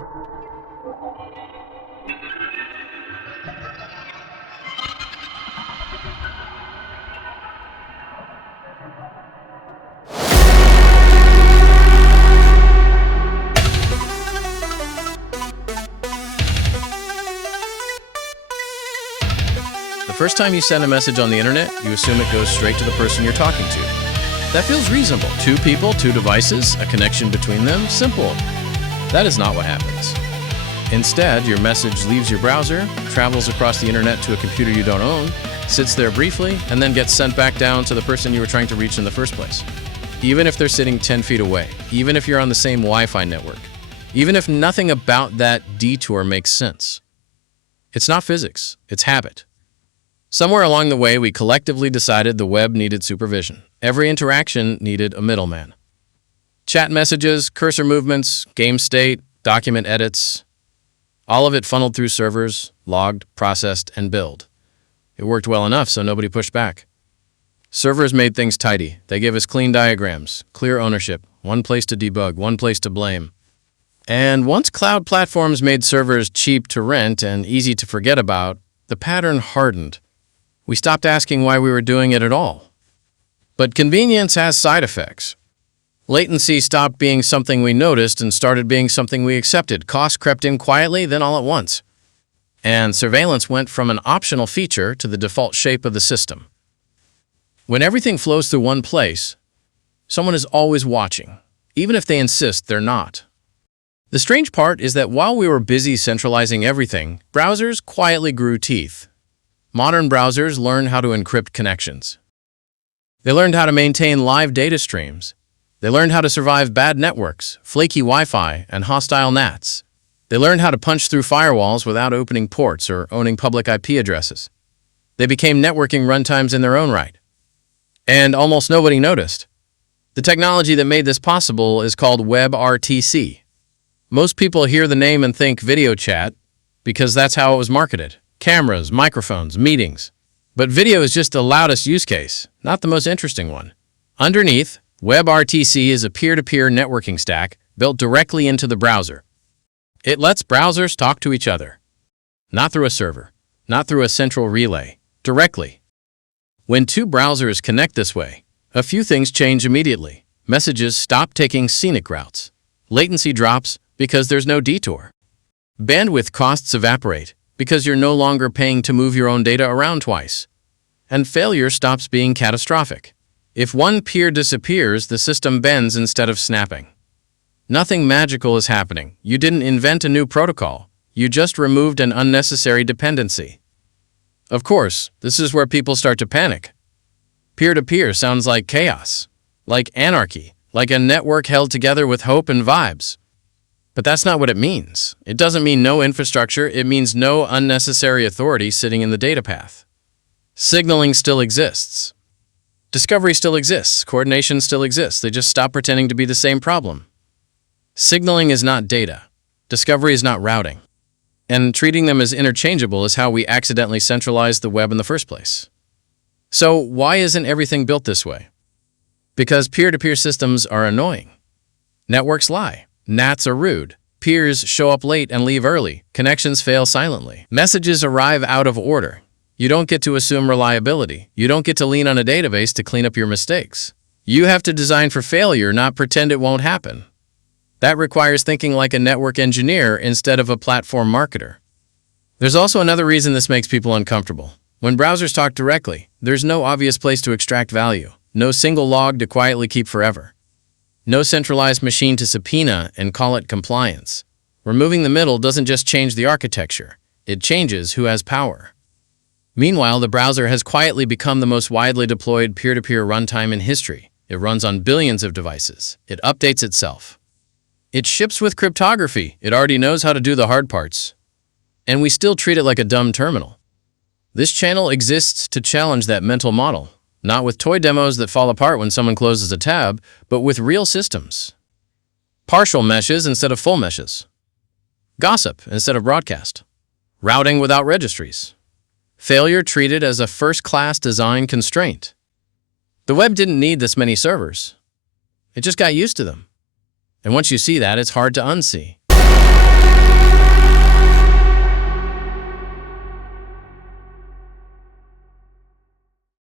The first time you send a message on the internet, you assume it goes straight to the person you're talking to. That feels reasonable. Two people, two devices, a connection between them, simple. That is not what happens. Instead, your message leaves your browser, travels across the internet to a computer you don't own, sits there briefly, and then gets sent back down to the person you were trying to reach in the first place. Even if they're sitting 10 feet away, even if you're on the same Wi-Fi network, even if nothing about that detour makes sense. It's not physics, it's habit. Somewhere along the way, we collectively decided the web needed supervision. Every interaction needed a middleman. Chat messages, cursor movements, game state, document edits, all of it funneled through servers, logged, processed, and billed. It worked well enough, so nobody pushed back. Servers made things tidy. They gave us clean diagrams, clear ownership, one place to debug, one place to blame. And once cloud platforms made servers cheap to rent and easy to forget about, the pattern hardened. We stopped asking why we were doing it at all. But convenience has side effects. Latency stopped being something we noticed and started being something we accepted. Costs crept in quietly, then all at once. And surveillance went from an optional feature to the default shape of the system. When everything flows through one place, someone is always watching, even if they insist they're not. The strange part is that while we were busy centralizing everything, browsers quietly grew teeth. Modern browsers learned how to encrypt connections. They learned how to maintain live data streams. They learned how to survive bad networks, flaky Wi-Fi, and hostile NATs. They learned how to punch through firewalls without opening ports or owning public IP addresses. They became networking runtimes in their own right. And almost nobody noticed. The technology that made this possible is called WebRTC. Most people hear the name and think video chat because that's how it was marketed. Cameras, microphones, meetings. But video is just the loudest use case, not the most interesting one. Underneath, WebRTC is a peer-to-peer networking stack built directly into the browser. It lets browsers talk to each other. Not through a server, not through a central relay, directly. When two browsers connect this way, a few things change immediately. Messages stop taking scenic routes. Latency drops because there's no detour. Bandwidth costs evaporate because you're no longer paying to move your own data around twice. And failure stops being catastrophic. If one peer disappears, the system bends instead of snapping. Nothing magical is happening. You didn't invent a new protocol. You just removed an unnecessary dependency. Of course, this is where people start to panic. Peer-to-peer sounds like chaos, like anarchy, like a network held together with hope and vibes. But that's not what it means. It doesn't mean no infrastructure. It means no unnecessary authority sitting in the data path. Signaling still exists. Discovery still exists. Coordination still exists. They just stop pretending to be the same problem. Signaling is not data. Discovery is not routing. And treating them as interchangeable is how we accidentally centralized the web in the first place. So why isn't everything built this way? Because peer-to-peer systems are annoying. Networks lie. NATs are rude. Peers show up late and leave early. Connections fail silently. Messages arrive out of order. You don't get to assume reliability. You don't get to lean on a database to clean up your mistakes. You have to design for failure, not pretend it won't happen. That requires thinking like a network engineer instead of a platform marketer. There's also another reason this makes people uncomfortable. When browsers talk directly, there's no obvious place to extract value. No single log to quietly keep forever. No centralized machine to subpoena and call it compliance. Removing the middle doesn't just change the architecture. It changes who has power. Meanwhile, the browser has quietly become the most widely deployed peer-to-peer runtime in history. It runs on billions of devices. It updates itself. It ships with cryptography. It already knows how to do the hard parts. And we still treat it like a dumb terminal. This channel exists to challenge that mental model. Not with toy demos that fall apart when someone closes a tab, but with real systems. Partial meshes instead of full meshes. Gossip instead of broadcast. Routing without registries. Failure treated as a first-class design constraint. The web didn't need this many servers. It just got used to them. And once you see that, it's hard to unsee.